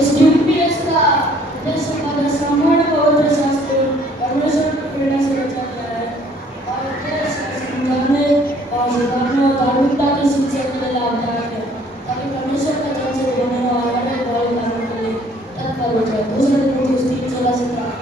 SDPS का संपूर्ण पवित्र शास्त्र परमेश्वर की प्रेरणा से रचा गया है और यह समझाने और सुधारने और धार्मिकता की शिक्षा के लिए लाभदायक है ताकि परमेश्वर का जन से बनने वाले हर भाई बहनों के लिए तत्पर हो जाए। दूसरे तीमुथियुस 3:16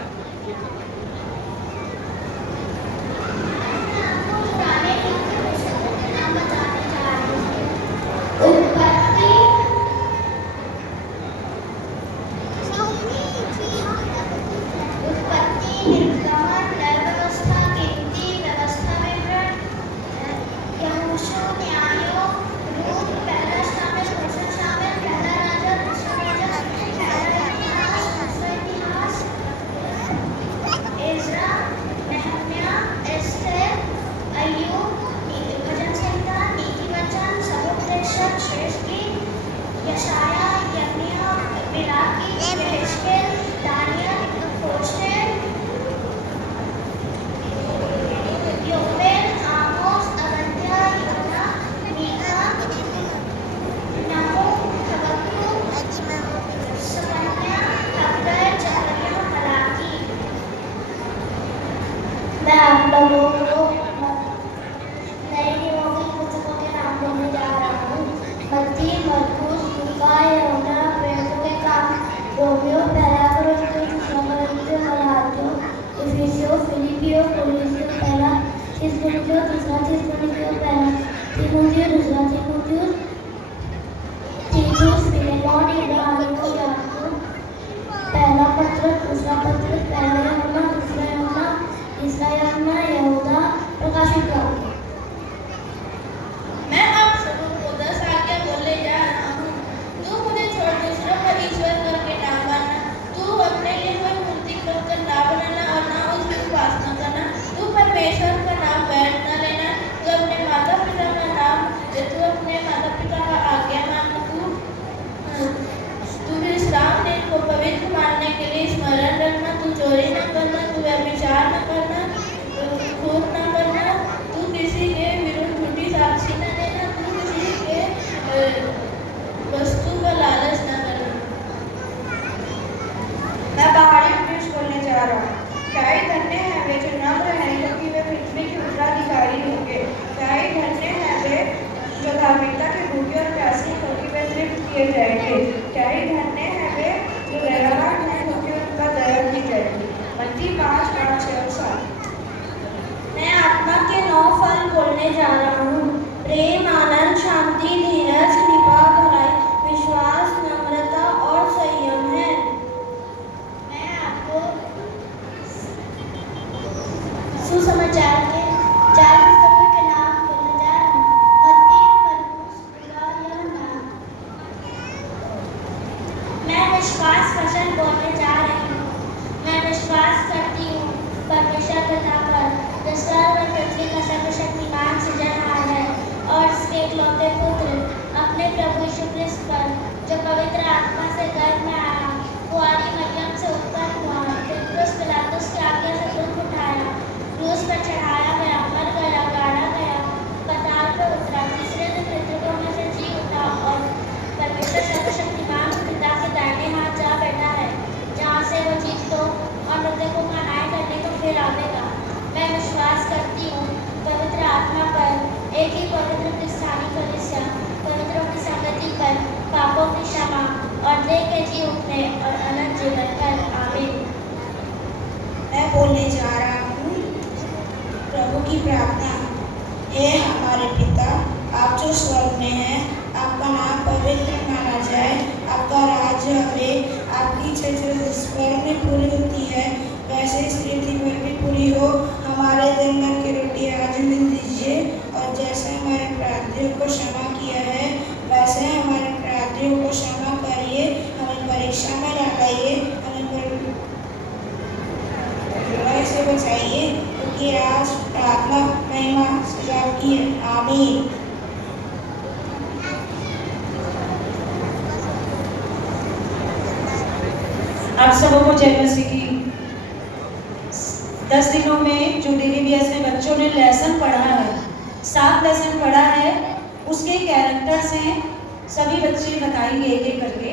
मैं आप लोगों को नई नियमों की पुस्तकों के नाम बोलने जा रहा हूँ। मत्ती, मरकुस, लूका, यूहन्ना, प्रेरितों के काम, रोमियो, पहला कोरिन्थियों, दूसरा कोरिन्थियों, गलातियों, इफिसियों, फिलिपियों, कोलोसियों, पहला थिस्सलुनीकियों, दूसरा थिस्सलुनीकियों, पहला तीमुथियुस, दूसरा तीमुथियुस, तीतुस, फिलेमोन, इब्रानियों, याकूब, पहला पत्रस, दूसरा पत्रस, पहला यूहन्ना, दूसरा यूहन्ना, तीसरा यूहन्ना, यहूदा, प्रकाशित वाक्य। मैं आप सबों को 10 आज्ञा बोलने जा रहा हूँ। तू मुझे छोड़ दूसरों पर ईश्वर करके ना मानना। तू अपने लिए कोई मूर्ति कर ना बनाना और ना उसकी उपासना करना। तू परमेश्वर का नाम व्यर्थ न लेना। तू अपने माता पिता का आज्ञा मानना। तू विश्राम दिन को पवित्र मानने के लिए स्मरण रखना। तू चोरी न करना। तू व्यभिचार न करना। खून न करना। तू किसी के विरुद्ध झूठी साक्षी न देना। तू किसी के वस्तु का लालच न करना। मैं बाहरी उपदेश बोलने जा रहा हूँ। क्या ही धन्य है वे जो नम्र हैं, क्योंकि वे पृथ्वी के उत्तराधिकारी होंगे। क्या ही धन्य है वे जो धार्मिकता के भूखे और प्यासे, क्योंकि वे तृप्त किए जाएंगे। क्या ही धन्य है वे जो दयावान हैं, क्योंकि उनका दया की जाएगी। मत्ती 5:5-6-7। मैं आत्मा के 9 फल बोलने जा रहा हूँ। प्रेम, आनंद, शांति, धीरज, कृपा, भलाई, विश्वास, नम्रता और संयम है। मैं आपको सुसमाचार के 4 पुस्तकों के नाम बोलने जा रहा हूँ। मत्ती, मरकुस, लूका, यूहन्ना। मैं विश्वास वचन बोलने जा रही हूँ। मैं विश्वास करती हूँ परमेश्वर पिता पर, जो स्वर्ग और पृथ्वी का सर्वशक्तिमान सृजनहार है, और उसके इकलौते पुत्र अपने प्रभु यीशु क्रिस्त पर, जो पवित्र आत्मा से गर्भ में आया, कुंवारी मरियम से उत्पन्न हुआ, पुन्तियुस पिलातुस की आज्ञा से दुख उठाया, क्रूस पर चढ़ाया गया, मर गया, गाड़ा गया, पाताल पर उतरा, तीसरे दिन मृतकों में से जी उठा और परमेश्वर सर्वशक्तिमान पिता के दाहिने हाथ जा बैठा है, जहाँ से वो जीवितों और मृतकों का न्याय करने को फिर आवेगा। मैं विश्वास करती हूँ पवित्र आत्मा पर, एक ही पवित्र क्रिस्तानी कलीसिया, पवित्रों की संगति पर, पापों की क्षमा और देह के जी उठने और अनंत जीवन पर। आमीन। मैं बोलने जा रहा हूँ प्रभु की प्रार्थना। हे हमारे पिता, आप जो स्वर्ग में हैं, आपका नाम पवित्र माना जाए, आपका राज्य आवे, आपकी इच्छा जो स्वर्ग में पूरी होती है, वैसे इस पृथ्वी पर भी पूरी हो। हमारे दिन भर की रोटी आज मिल दीजिए, और जैसे हमारे अपराधियों को क्षमा किया है, वैसे हमारे अपराधियों को क्षमा करिए। हमें परीक्षा में न लाइए, हमें बुराई से बचाइए, क्योंकि राज, प्रार्थना, महिमा सदा की है। आमीन। आप सबों को जय मसीह की। 10 दिनों में जो DDBS में बच्चों ने लेसन पढ़ा है, 7 लेसन पढ़ा है, उसके कैरेक्टर्स हैं, सभी बच्चे बताएंगे एक एक करके।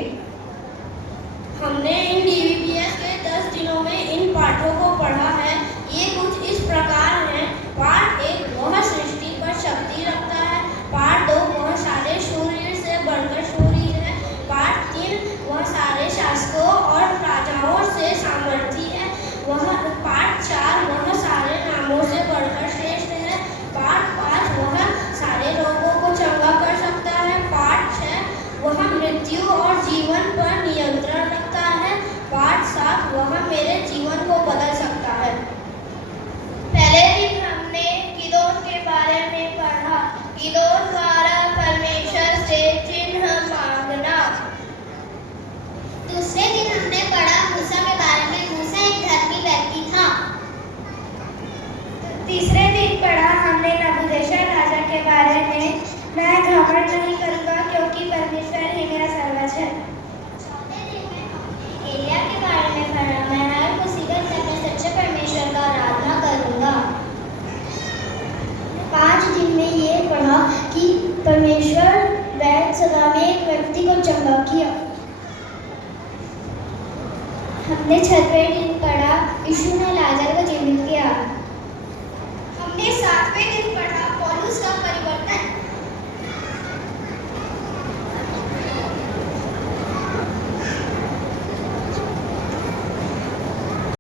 हमने इन DVBS के 10 दिनों में इन पाठों को पढ़ा है। ये कुछ इस प्रकार हैं। पाठ 1 वह सृष्टि पर शक्ति रखता है। पाठ 2 वह सारे शूरवीर से बढ़कर शूरवीर है। पाठ 3 वह सारे शासकों और राजाओं से सामर्थी है। पाठ 4 वह सारे नामों से बढ़कर श्रेष्ठ है। पाठ 5 वह सारे रोगों को चंगा कर सकता है। पाठ 6 वह मृत्यु और जीवन पर नियंत्रण रखता है। पाठ 7 वह मेरे जीवन को बदल सकता है। पहले दिन हमने गिदोन के बारे में पढ़ा। गिदोन द्वारा परमेश्वर से चिन्ह मांगना। दूसरे दिन हमने पढ़ा मूसा के बारे में। मूसा एक धर्मी व्यक्ति था। तीसरे दिन पढ़ा हमने नबूकदनेस्सर राजा के बारे में। मैं घमंड नहीं करूंगा क्योंकि परमेश्वर ही मेरा सर्वोच्च है। चौथे दिन में हमने एलिया के बारे में पढ़ा। मैं हर मुसीबत में अपने सच्चे परमेश्वर का आराधना करूंगा। 5 दिन में ये पढ़ा कि परमेश्वर बैतसैदा में एक व्यक्ति को चंगा किया। हमने 6वें दिन पढ़ा यीशु ने लाजर को जीवित किया।